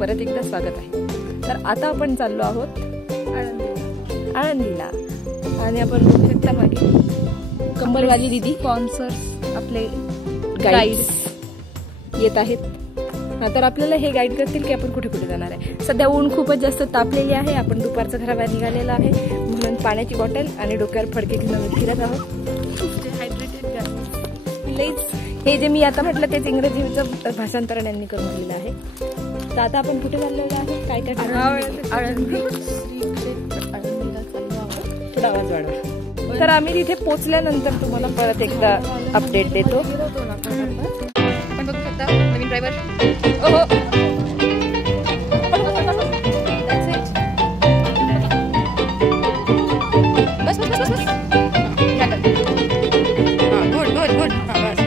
परत एकदा स्वागत आहे। तर आता आपण चाललो आहोत आळंदीला आणि आपण बघू शकता मागे कंबलवाली दीदी स्पॉन्सर्स आपले गाईड्स येत आहेत। तर आपल्याला हे गाईड करतील की आपण कुठे कुठे जाणार आहे। सध्या ऊन खूपच जास्त तापलेली आहे, आपण दुपारचं घराबाहेर निघालेलं आहे म्हणून पाण्याची बॉटल आणि डोक्यावर फडके घेऊन फिरत आहोत। हे जे मी आता म्हटलं तेच इंग्रजीचं भाषांतरण यांनी करून दिलेलं आहे। तर आता आपण कुठे चाललेलो आहे, काय काय आळंदीला चाललो आहोत। थोडा आवाज वाढवा। तर आम्ही तिथे पोहोचल्यानंतर तुम्हाला परत एकदा अपडेट देतो। पण बघू शकता नवीन ड्रायव्हर। ओहो बस बस बस बस गुड गुड गुड बस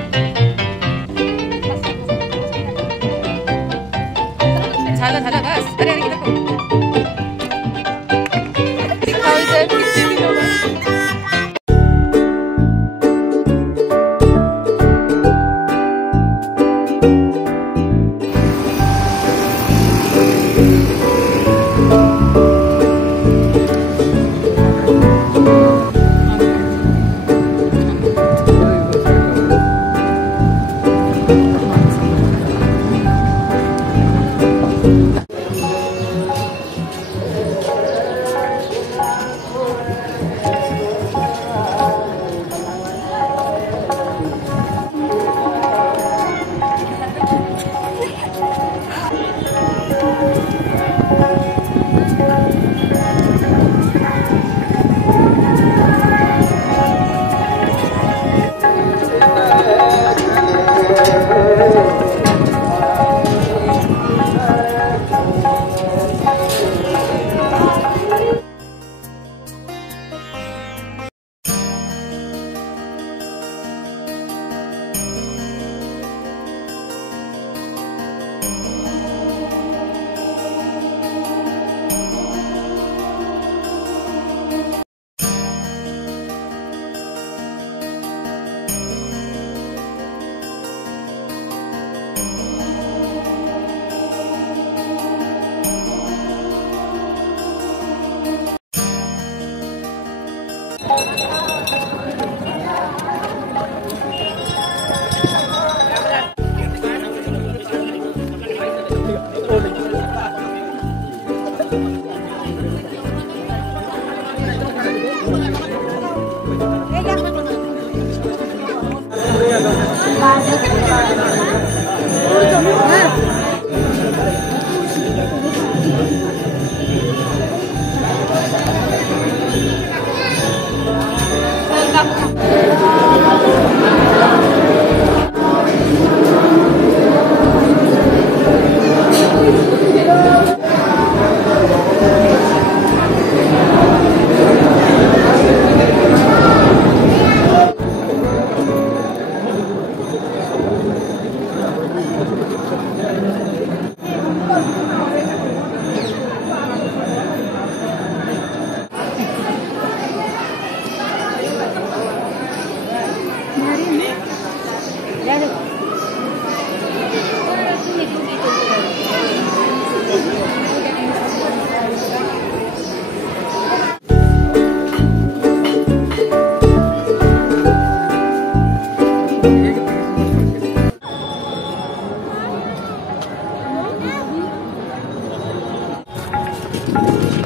झालं झालं बस। अरे अरे नको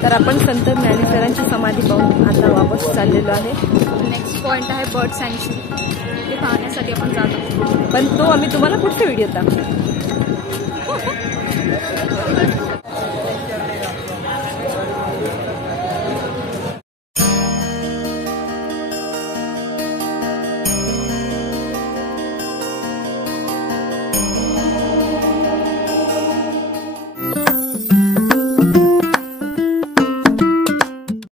तर आपण संत ज्ञानेश्वरांची समाधी पाहून आता वापस चाललेलो आहे। नेक्स्ट पॉइंट आहे बर्ड सँच्युरी, ते पाहण्यासाठी आपण जातो, पण तो आम्ही तुम्हाला पुढच्या व्हिडिओत दाखवू।